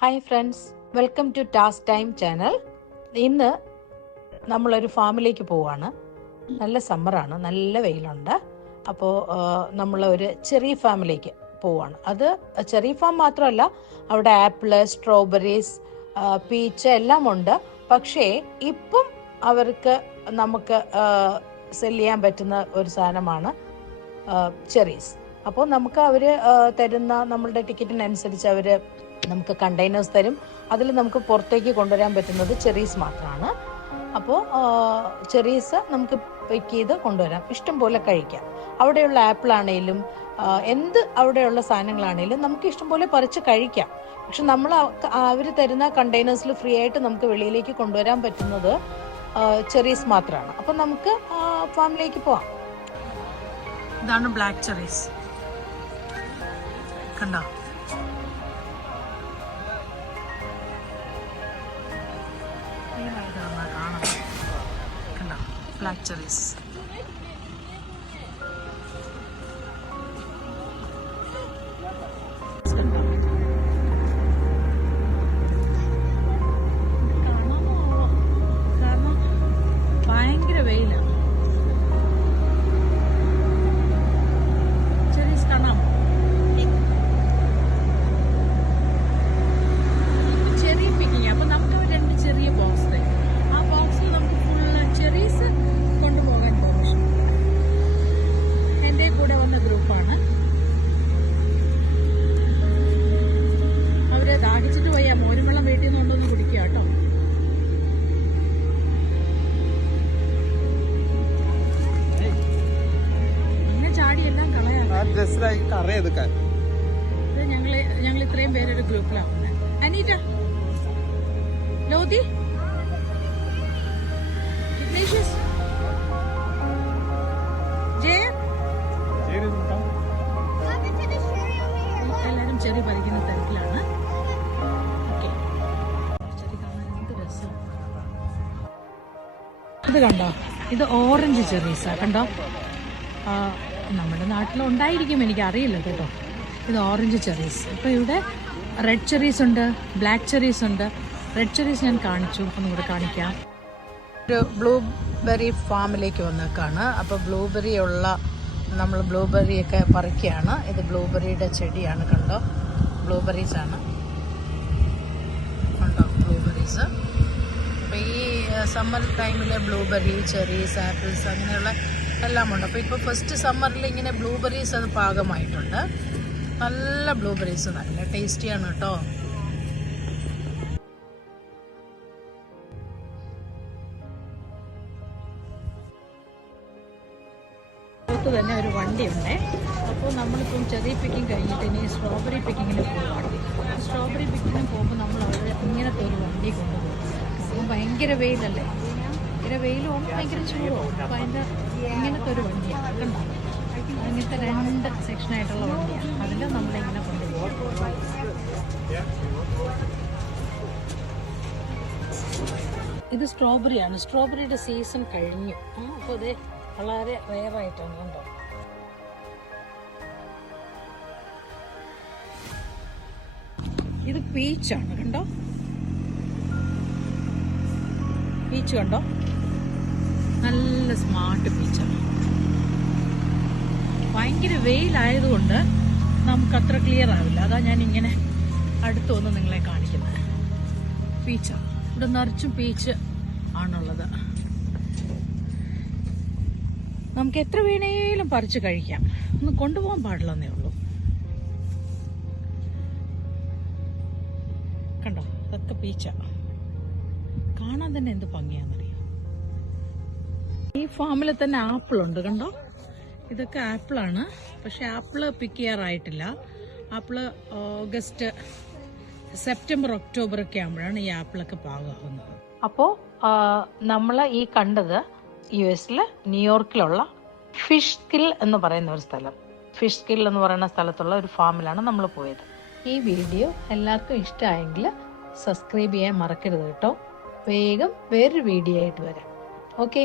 Hi friends, welcome to Task Time channel. ഇന്ന് നമ്മളൊരു ഫാമിലേക്ക് പോവാണ്. നല്ല സമ്മറാണ്, നല്ല വെയിലുണ്ട്. അപ്പോൾ നമ്മളൊരു ചെറിയ ഫാമിലേക്ക് പോവാണ്. അത് ചെറിയ ഫാം മാത്രമല്ല, അവിടെ ആപ്പിള്, സ്ട്രോബെറീസ്, പീച്ച് എല്ലാം ഉണ്ട്. പക്ഷേ ഇപ്പം അവർക്ക് നമുക്ക് സെല് ചെയ്യാൻ പറ്റുന്ന ഒരു സാധനമാണ് ചെറീസ്. അപ്പോൾ നമുക്ക് അവർ തരുന്ന നമ്മളുടെ ടിക്കറ്റിനനുസരിച്ച് അവർ നമുക്ക് കണ്ടെയ്നേഴ്സ് തരും. അതിൽ നമുക്ക് പുറത്തേക്ക് കൊണ്ടുവരാൻ പറ്റുന്നത് ചെറീസ് മാത്രമാണ്. അപ്പോൾ ചെറീസ് നമുക്ക് പിക്ക് ചെയ്ത് കൊണ്ടുവരാം, ഇഷ്ടം പോലെ കഴിക്കാം. അവിടെയുള്ള ആപ്പിൾ ആണെങ്കിലും എന്ത് അവിടെയുള്ള സാധനങ്ങളാണെങ്കിലും നമുക്ക് ഇഷ്ടം പോലെ പറിച്ച് കഴിക്കാം. പക്ഷെ നമ്മൾ അവർ തരുന്ന കണ്ടെയ്നേഴ്സിൽ ഫ്രീ ആയിട്ട് നമുക്ക് വെളിയിലേക്ക് കൊണ്ടുവരാൻ പറ്റുന്നത് ചെറീസ് മാത്രമാണ്. അപ്പം നമുക്ക് ഫാമിലേക്ക് പോവാം. ഇതാണ് ബ്ലാക്ക് ചെറീസ്, കണ്ടോ? Black cherries. കാരണം ഭയങ്കര വെയിലാണ്. ചെറീസ് കാണാമോ? ചെറിയ പിക്കിങ്. അപ്പൊ നമുക്ക് രണ്ട് ചെറിയ ബോക്സ് തരും. ആ ബോക്സിൽ നമുക്ക് ഫുള്ള് ചെറീസ് കൊണ്ടുപോകാൻ പെർമിഷൻ. എൻ്റെ കൂടെ വന്ന ഗ്രൂപ്പാണ്. അവര് ദാഹിച്ചിട്ട് പോയാ മോരും വെള്ളം വീട്ടിൽ നിന്ന് കൊണ്ടൊന്ന് കുടിക്കുക കേട്ടോ. അങ്ങനെ ചാടിയെല്ലാം കളയാം. ഞങ്ങൾ ഇത്രയും പേരൊരു ഗ്രൂപ്പിലാവുന്നത്. അനീറ്റ, ലോതി, ഇഗ്നേഷ്യസ്, എല്ലാരും ചെറി പറിക്കുന്ന തിരക്കിലാണ്. ഇത് കണ്ടോ? ഇത് ഓറഞ്ച് ചെറീസാ. കണ്ടോ? നമ്മുടെ നാട്ടിലുണ്ടായിരിക്കും, എനിക്ക് അറിയില്ല കേട്ടോ. ഇത് ഓറഞ്ച് ചെറീസ്. അപ്പോൾ ഇവിടെ റെഡ് ചെറീസ് ഉണ്ട്, ബ്ലാക്ക് ചെറീസ് ഉണ്ട്. റെഡ് ചെറീസ് ഞാൻ കാണിച്ചു, ഒന്നും കൂടെ കാണിക്കാം. ഒരു ബ്ലൂബെറി ഫാമിലേക്ക് വന്നേക്കാണ്. അപ്പോൾ ബ്ലൂബെറി ഉള്ള നമ്മൾ ബ്ലൂബെറിയൊക്കെ പറിക്കുകയാണ്. ഇത് ബ്ലൂബെറിയുടെ ചെടിയാണ്, കണ്ടോ? ബ്ലൂബെറീസ് ആണ്, കണ്ടോ? ബ്ലൂബെറീസ്. അപ്പോൾ ഈ സമ്മർ ടൈമിൽ ബ്ലൂബെറി, ചെറീസ്, ആപ്പിൾസ് അങ്ങനെയുള്ള എല്ലാം ഉണ്ട്. അപ്പോൾ ഇപ്പോൾ ഫസ്റ്റ് സമ്മറിൽ ഇങ്ങനെ ബ്ലൂബെറീസ് അത് പാകമായിട്ടുണ്ട്. നല്ല ബ്ലൂബെറീസ്, നല്ല ടേസ്റ്റിയാണ് കേട്ടോ. തന്നെ ഒരു വണ്ടിയുണ്ട്. അപ്പോൾ നമ്മളിപ്പം ചെറിയ പിക്കിങ് കഴിഞ്ഞിട്ട് ഇനി സ്ട്രോബെറി പിക്കിങ്ങിന് പോവാണ്. സ്ട്രോബെറി പിക്കിങ്ങിന് പോകുമ്പോൾ നമ്മൾ അവിടെ ഇങ്ങനത്തെ ഒരു വണ്ടി കൊണ്ടുപോകും. അപ്പം ഭയങ്കര വെയിലല്ലേ, ഭയങ്കര വെയിലും ഭയങ്കര ചൂടും. അപ്പം അതിൻ്റെ ഇങ്ങനത്തെ ഒരു വണ്ടിയാണ്, കണ്ടോ? ഇങ്ങനത്തെ രണ്ട് സെക്ഷനായിട്ടുള്ള വണ്ടിയാണ്. അതിൽ നമ്മളിങ്ങനെ കൊണ്ടുപോകും. ഇത് സ്ട്രോബെറിയാണ്. സ്ട്രോബെറിയുടെ സീസൺ കഴിഞ്ഞു. അപ്പോൾ ഇത് വളരെ റെയറായിട്ടാണ്, കണ്ടോ? ഇത് പീച്ചാണ്, കണ്ടോ? പീച്ച് കണ്ടോ? നല്ല സ്മാർട്ട് പീച്ചാണ്. ഭയങ്കര വെയിലായതുകൊണ്ട് നമുക്കത്ര ക്ലിയർ ആവില്ല. അതാ ഞാൻ ഇങ്ങനെ അടുത്ത് വന്ന് നിങ്ങളെ കാണിക്കുന്നത്. പീച്ചാണ്. ഇവിടെ നിറച്ചും പീച്ച് ആണുള്ളത്. നമുക്ക് എത്ര വേണേലും പറിച്ച് കഴിക്കാം, ഒന്നും കൊണ്ടുപോകാൻ പാടില്ലെന്നേ ഉള്ളൂ. കണ്ടോ? ഇതൊക്കെ പീച്ച. കാണാൻ തന്നെ എന്ത് ഭംഗിയാണെന്നറിയാം. ഈ ഫാമിൽ തന്നെ ആപ്പിളുണ്ട്, കണ്ടോ? ഇതൊക്കെ ആപ്പിളാണ്. പക്ഷെ ആപ്പിള് പിക്ക് ചെയ്യാറായിട്ടില്ല. ആപ്പിള് ഓഗസ്റ്റ്, സെപ്റ്റംബർ, ഒക്ടോബർ ഒക്കെ ആകുമ്പോഴാണ് ഈ ആപ്പിളൊക്കെ പാകമാകുന്നത്. അപ്പോൾ നമ്മൾ ഈ കണ്ടത് US ന്യൂയോർക്കിലുള്ള ഫിഷ് സ്കിൽ എന്ന് പറയുന്ന ഒരു സ്ഥലം. ഫിഷ് സ്കിൽ എന്ന് പറയുന്ന സ്ഥലത്തുള്ള ഒരു ഫാമിലാണ് നമ്മൾ പോയത്. ഈ വീഡിയോ എല്ലാവർക്കും ഇഷ്ടമായെങ്കിൽ സബ്സ്ക്രൈബ് ചെയ്യാൻ മറക്കരുത് കേട്ടോ. വേഗം വേറൊരു വീഡിയോ ആയിട്ട് വരാം. ഓക്കെ.